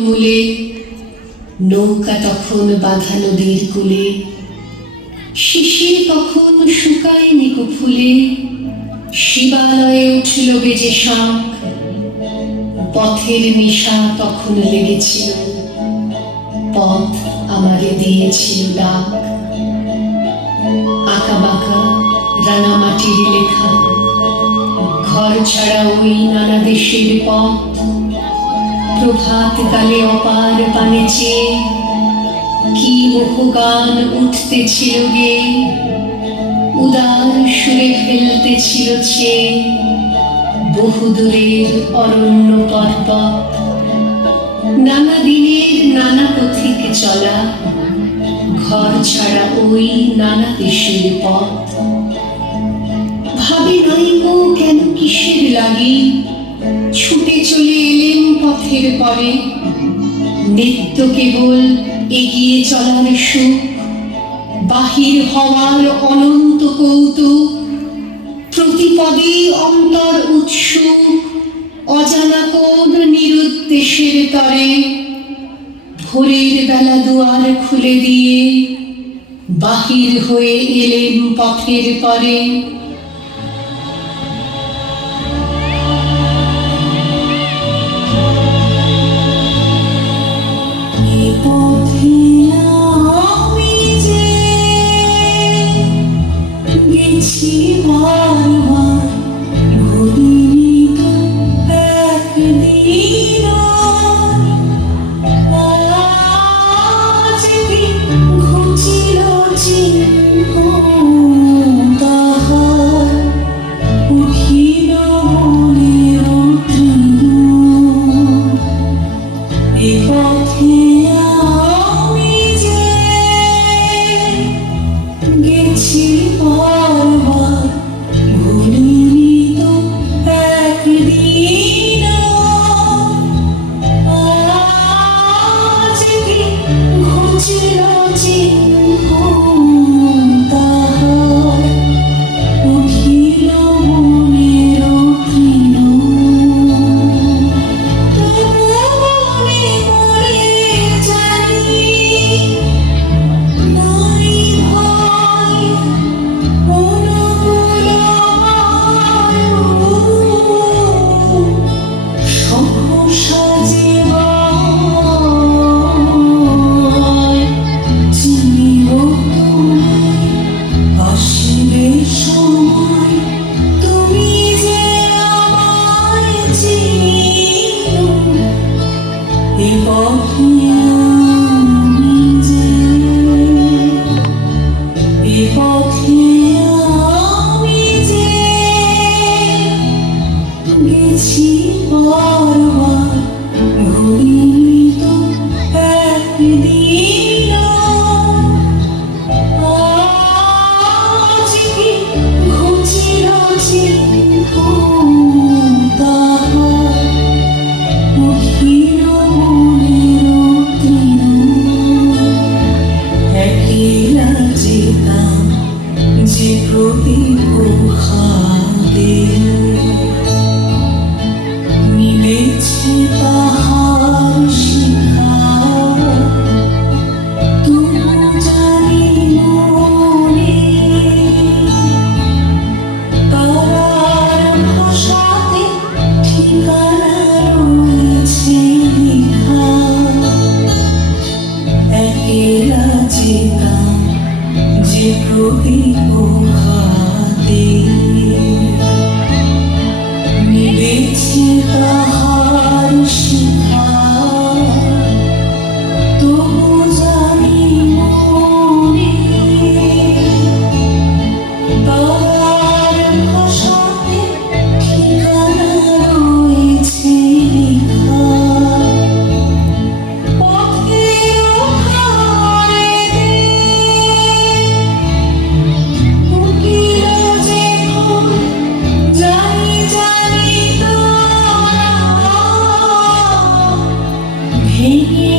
মূলে নৌকা তখন বাঁধা নদীর কূলে, শিশির তখন শুকায়নি ফুলে, শিবালয়ে উঠল বেজে শাঁখ, পথের নেশা তখন লেগেছিল, পথ আমারে দিয়েছিল ডাক। আঁকা বাঁকা রাঙামাটির লেখা, ঘর ছাড়া ওই নানা দেশের পথ, প্রভাত কালে অপার পানে চেয়ে কি মোহগান উঠতেছিল গে, উদার সুরে ফেলতেছিল চেয়ে বহুদূরের অরণ্য পর্বত। নানা দিনের নানা পথিক চলা, ঘর ছাড়া ওই নানা দেশের পথ। ভাবি নাইকো কেন কিসের লাগি, ছুটে চলে এলেম পথের পরে। নিত্য কেবল এগিয়ে চলার সুখ, বাহির হওয়ার অনন্ত কৌতুক। প্রতিপদে অন্তর উৎসুক, অজানা কোন নিরুদ্দেশের তরে। ভোরের বেলা দুয়ার খুলে দিয়ে বাহির হয়ে এলেম পথের পরে। Hey